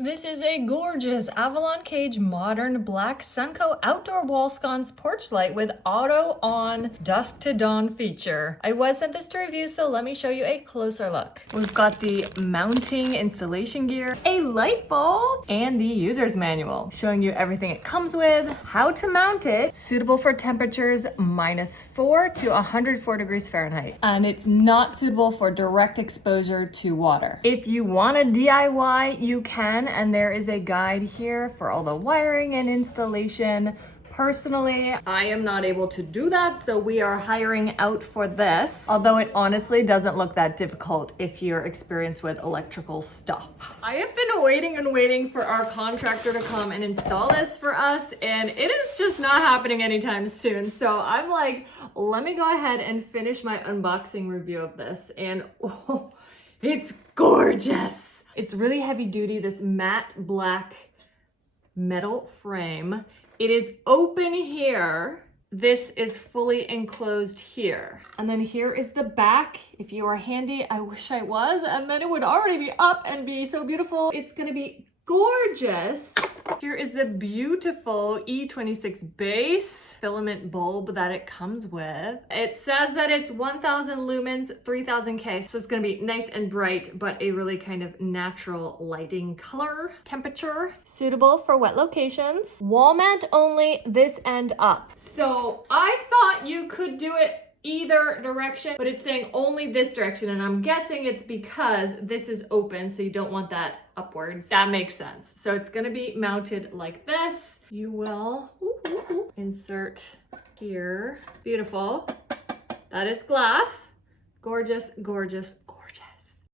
This is a gorgeous Avalon Cage modern black Sunco outdoor wall sconce porch light with auto on dusk to dawn feature. I was sent this to review, so let me show you a closer look. We've got the mounting installation gear, a light bulb, and the user's manual showing you everything it comes with, how to mount it, suitable for temperatures -4 to 104 degrees Fahrenheit. And it's not suitable for direct exposure to water. If you want to DIY, you can. And there is a guide here for all the wiring and installation. Personally, I am not able to do that, so we are hiring out for this. Although it honestly doesn't look that difficult if you're experienced with electrical stuff. I have been waiting and waiting for our contractor to come and install this for us, and it is just not happening anytime soon. So I'm like, let me go ahead and finish my unboxing review of this, and oh, it's gorgeous. It's really heavy duty, this matte black metal frame. It is open here. This is fully enclosed here. And then here is the back. If you are handy, I wish I was, and then it would already be up and be so beautiful. It's gonna be gorgeous. Here is the beautiful E26 base filament bulb that it comes with. It says that it's 1000 lumens, 3000 K, so it's gonna be nice and bright, but a really kind of natural lighting color. Temperature, suitable for wet locations. Wall mount only, this end up. So I thought you could do it either direction, but it's saying only this direction, and I'm guessing it's because this is open, so you don't want that upwards. That makes sense. So it's gonna be mounted like this. You will insert here. Beautiful. That is glass. Gorgeous, gorgeous, gorgeous.